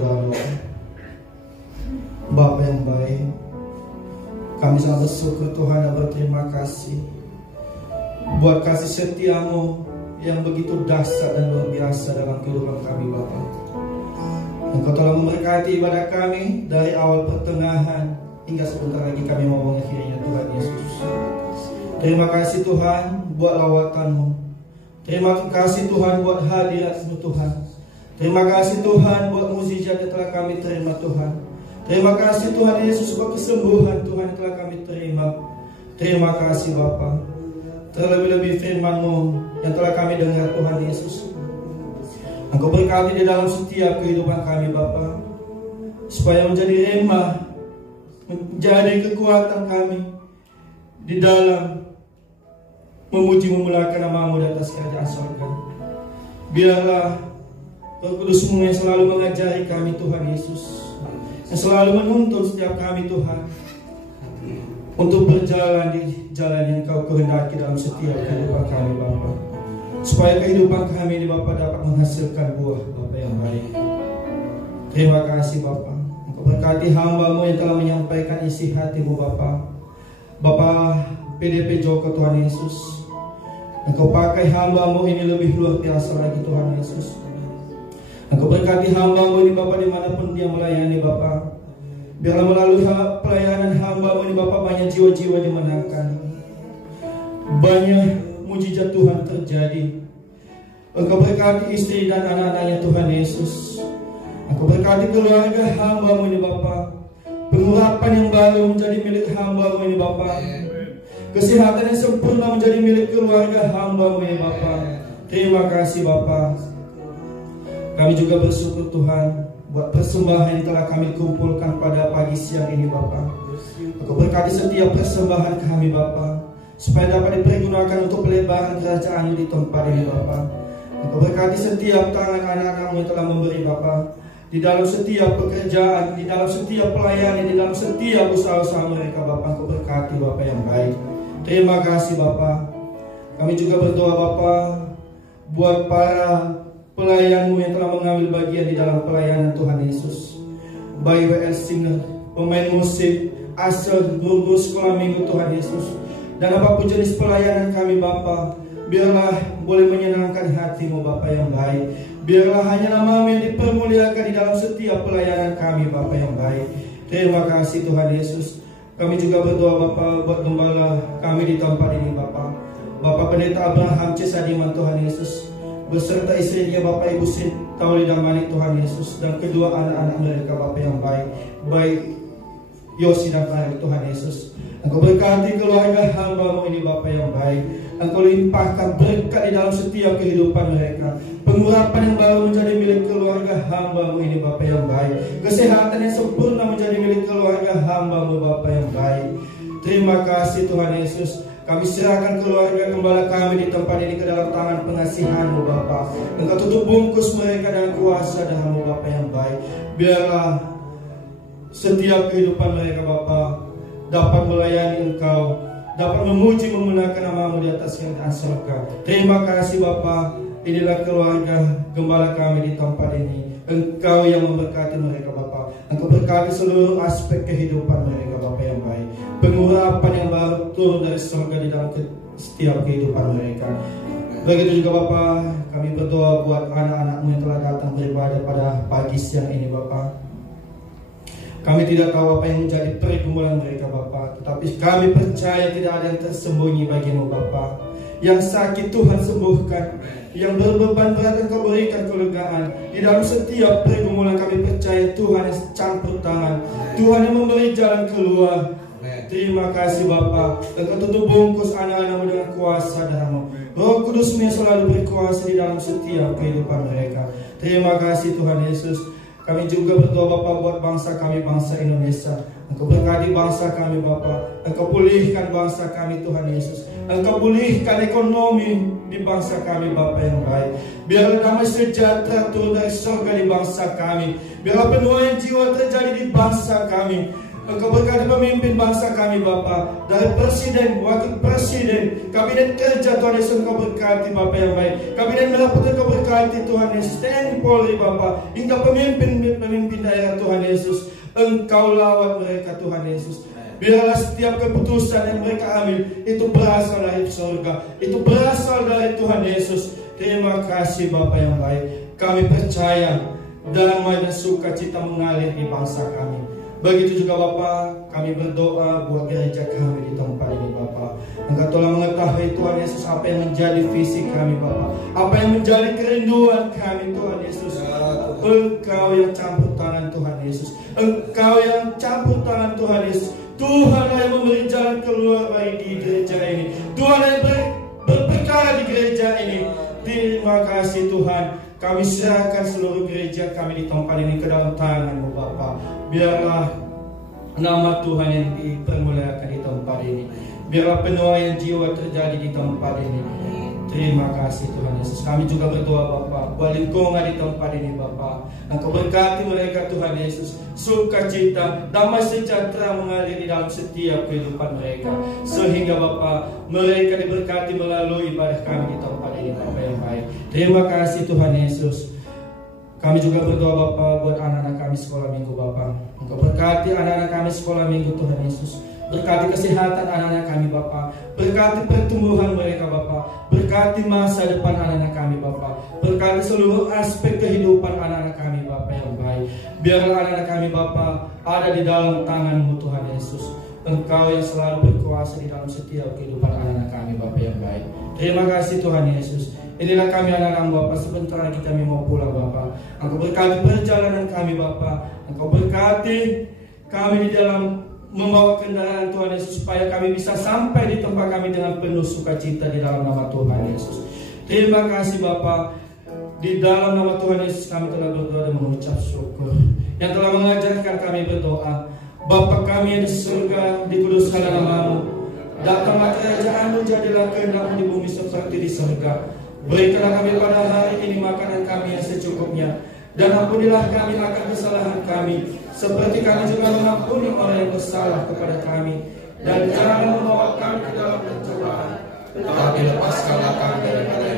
dalam doa. Bapa yang baik, kami sangat bersyukur Tuhan dan berterima kasih buat kasih setiamu yang begitu dahsyat dan luar biasa dalam kehidupan kami Bapa. Engkau telah memberkati ibadah kami dari awal pertengahan hingga sebentar lagi kami mau mengakhirinya Tuhan Yesus. Terima kasih Tuhan buat lawatanmu. Terima kasih Tuhan buat hadiratmu Tuhan. Terima kasih Tuhan buat mukjizat yang telah kami terima Tuhan. Terima kasih Tuhan Yesus buat kesembuhan Tuhan yang telah kami terima. Terima kasih Bapa. Terlebih-lebih firman-Mu yang telah kami dengar Tuhan Yesus. Engkau berkati di dalam setiap kehidupan kami Bapa, supaya menjadi remah, menjadi kekuatan kami di dalam memuji memuliakan nama-Mu di atas kerajaan surga. Biarlah Roh Kudus-Mu yang selalu mengajari kami Tuhan Yesus, yang selalu menuntun setiap kami Tuhan untuk berjalan di jalan yang Kau kehendaki dalam setiap kehidupan kami Bapa, supaya kehidupan kami ini Bapa dapat menghasilkan buah Bapa yang baik. Terima kasih Bapa. Engkau berkati hamba-Mu yang telah menyampaikan isi hati-Mu Bapa, Bapa PDP Joko Tuhan Yesus. Engkau pakai hamba-Mu ini lebih luar biasa lagi Tuhan Yesus. Engkau berkati hamba-Mu ini Bapa dimanapun dia melayani Bapa. Biarlah melalui pelayanan hamba-Mu ini Bapa banyak jiwa-jiwa dimenangkan, banyak mujizat Tuhan terjadi. Engkau berkati istri dan anak-anaknya Tuhan Yesus. Engkau berkati keluarga hamba-Mu ini Bapa. Pengurapan yang baru menjadi milik hamba-Mu ini Bapa. Kesehatan yang sempurna menjadi milik keluarga hamba-Mu ini Bapa. Terima kasih Bapa. Kami juga bersyukur Tuhan buat persembahan yang telah kami kumpulkan pada pagi siang ini Bapa. Engkau berkati setiap persembahan kami Bapa, supaya dapat dipergunakan untuk pelebaran kerajaan di tempat ini Bapa. Engkau berkati setiap tangan anak-anak-Mu yang telah memberi Bapa, di dalam setiap pekerjaan, di dalam setiap pelayanan, di dalam setiap usaha-usaha mereka Bapa. Engkau berkati Bapa yang baik. Terima kasih Bapa. Kami juga berdoa Bapa buat para pelayan-Mu yang telah mengambil bagian di dalam pelayanan Tuhan Yesus, baik WL Singer, pemain musik, asal guru sekolah minggu Tuhan Yesus, dan apapun jenis pelayanan kami Bapa. Biarlah boleh menyenangkan hati-Mu Bapa yang baik. Biarlah hanya nama-Mu yang dipermuliakan di dalam setiap pelayanan kami Bapa yang baik. Terima kasih Tuhan Yesus. Kami juga berdoa Bapa buat gembala kami di tempat ini Bapa, Bapak Pendeta Abraham C. Sadiman Tuhan Yesus, beserta istrinya Bapak Ibu Sin Tauli dan Manik Tuhan Yesus, dan kedua anak-anak mereka Bapak yang baik, baik Yosi dan Farid Tuhan Yesus. Engkau berkati keluarga hamba-Mu ini Bapak yang baik. Engkau limpahkan berkat di dalam setiap kehidupan mereka. Pengurapan yang baru menjadi milik keluarga hamba-Mu ini Bapak yang baik. Kesehatan yang sempurna menjadi milik keluarga hamba-Mu Bapak yang baik. Terima kasih Tuhan Yesus. Kami serahkan keluarga gembala kami di tempat ini ke dalam tangan pengasihan-Mu Bapa. Engkau tutup bungkus mereka dengan kuasa darah-Mu Bapa yang baik. Biarlah setiap kehidupan mereka Bapa dapat melayani Engkau, dapat memuji memuliakan nama-Mu di atas kerajaan surga. Terima kasih Bapa. Inilah keluarga gembala kami di tempat ini. Engkau yang memberkati mereka Bapa. Engkau berkati seluruh aspek kehidupan mereka Bapa yang baik. Pengurapan yang baru turun dari surga di dalam setiap kehidupan mereka. Begitu juga Bapa, kami berdoa buat anak-anak-Mu yang telah datang beribadah pada pagi siang ini Bapa. Kami tidak tahu apa yang menjadi pergumulan mereka Bapa, tetapi kami percaya tidak ada yang tersembunyi bagi-Mu Bapa. Yang sakit Tuhan sembuhkan, yang berbeban berat Engkau berikan kelegaan. Di dalam setiap pergumulan kami percaya Tuhan yang campur tangan, Tuhan yang memberi jalan keluar. Terima kasih Bapa. Engkau tutup bungkus anak-anak-Mu dengan kuasa darah-Mu. Roh Kudus-Mu yang selalu berkuasa di dalam setiap kehidupan mereka. Terima kasih Tuhan Yesus. Kami juga berdoa Bapa buat bangsa kami, bangsa Indonesia. Engkau berkati bangsa kami Bapa. Engkau pulihkan bangsa kami Tuhan Yesus. Engkau pulihkan ekonomi di bangsa kami Bapa yang baik. Biarlah damai sejahtera turun dari surga di bangsa kami. Biarlah penuaian jiwa terjadi di bangsa kami. Engkau berkati pemimpin bangsa kami Bapa, dari presiden, wakil presiden, kabinet kerja Tuhan Yesus, Engkau berkati Bapa yang baik. Kabinet merapat Engkau berkati Tuhan Yesus, TNI Polri Bapa, hingga pemimpin daerah Tuhan Yesus, Engkau lawat mereka Tuhan Yesus. Biarlah setiap keputusan yang mereka ambil itu berasal dari surga, itu berasal dari Tuhan Yesus. Terima kasih Bapa yang baik. Kami percaya damai dan sukacita mengalir di bangsa kami. Begitu juga Bapa, kami berdoa buat gereja kami di tempat ini Bapa. Engkau telah mengetahui Tuhan Yesus apa yang menjadi visi kami Bapa, apa yang menjadi kerinduan kami Tuhan Yesus. Engkau yang campur tangan Tuhan Yesus, Engkau yang campur tangan Tuhan Yesus. Tuhan yang memberi jalan keluar bagi di gereja ini, Tuhan yang berperkara di gereja ini. Terima kasih Tuhan. Kami serahkan seluruh gereja kami di tempat ini ke dalam tangan-Mu Bapa. Biarlah nama Tuhan yang dipermuliakan di tempat ini. Biarlah penuaian jiwa terjadi di tempat ini. Terima kasih Tuhan Yesus. Kami juga berdoa Bapa, buat lingkungan di tempat ini Bapa. Engkau berkati mereka Tuhan Yesus. Sukacita, damai sejahtera mengalir di dalam setiap kehidupan mereka. Sehingga Bapa, mereka diberkati melalui ibadah kami di tempat ini Bapa yang baik. Terima kasih Tuhan Yesus. Kami juga berdoa Bapa buat anak-anak kami sekolah minggu Bapa. Engkau berkati anak-anak kami sekolah minggu Tuhan Yesus. Berkati kesehatan anak-anak kami Bapa, berkati pertumbuhan mereka Bapa, berkati masa depan anak-anak kami Bapa, berkati seluruh aspek kehidupan anak-anak kami Bapa yang baik. Biarlah anak-anak kami Bapa ada di dalam tangan-Mu Tuhan Yesus. Engkau yang selalu berkuasa di dalam setiap kehidupan anak-anak kami Bapa yang baik. Terima kasih Tuhan Yesus. Inilah kami anak-anak Bapa, sebentar lagi kami mau pulang Bapa. Engkau berkati perjalanan kami Bapa, Engkau berkati kami di dalam membawa kendaraan Tuhan Yesus, supaya kami bisa sampai di tempat kami dengan penuh sukacita di dalam nama Tuhan Yesus. Terima kasih Bapa. Di dalam nama Tuhan Yesus kami telah berdoa dan mengucap syukur, yang telah mengajarkan kami berdoa. Bapa kami yang di surga, dikuduskanlah nama-Mu. Datanglah kerajaan-Mu, jadilah kehendak-Mu di bumi seperti di surga. Berikanlah kami pada hari ini makanan kami yang secukupnya, dan ampunilah kami akan kesalahan kami, seperti kami juga mengampuni orang yang bersalah kepada kami. Dan jangan membawa kami ke dalam pencobaan, tetapi lepaskanlah kami daripada